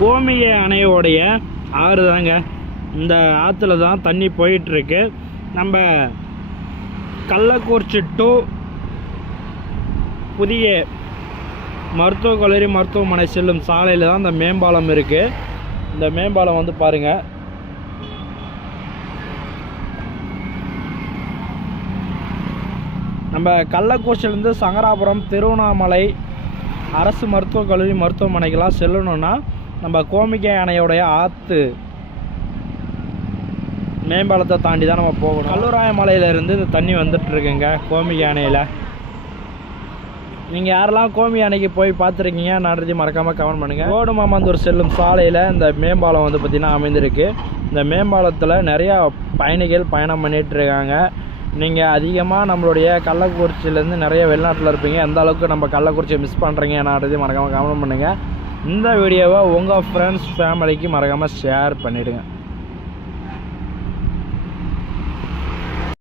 கோமிய அணையோடைய ஆறு தாங்க. இந்த ஆற்றுல தான் தண்ணி போயிட்டுருக்கு. நம்ம கள்ளக்குறிச்சி டு புதிய மருத்துவக் கல்லூரி மருத்துவமனை செல்லும் சாலையில் தான் இந்த மேம்பாலம் இருக்குது இந்த மேம்பாலம் வந்து பாருங்கள் நம்ம கள்ளக்குறிச்சியிலேருந்து சங்கராபுரம் திருவண்ணாமலை அரசு மருத்துவக் கல்லூரி மருத்துவமனைக்கெல்லாம் செல்லணுன்னா நம்ம கோமிகை அணையுடைய ஆற்று மேம்பாலத்தை தாண்டி தான் நம்ம போகணும். கல்லூராய மலையிலேருந்து இந்த தண்ணி வந்துட்டுருக்குங்க கோமிக்கை அணையில். நீங்கள் யாரெல்லாம் கோமி அணைக்கு போய் பார்த்துருக்கீங்க நடத்தி மறக்காமல் கமெண்ட் பண்ணுங்கள் கோடுமாமந்தூர் செல்லும் சாலையில் இந்த மேம்பாலம் வந்து பார்த்திங்கன்னா அமைந்திருக்கு. இந்த மேம்பாலத்தில் நிறையா பயணிகள் பயணம் பண்ணிகிட்ருக்காங்க நீங்கள் அதிகமாக நம்மளுடைய கள்ளக்குறிச்சியிலேருந்து நிறைய வெளிநாட்டில் இருப்பீங்க. எந்த அளவுக்கு நம்ம கள்ளக்குறிச்சியை மிஸ் பண்ணுறீங்க நான் மறக்காமல் கமெண்ட் பண்ணுங்கள் இந்த வீடியோவை உங்கள் ஃப்ரெண்ட்ஸ் ஃபேமிலிக்கு மறக்காமல் ஷேர் பண்ணிவிடுங்க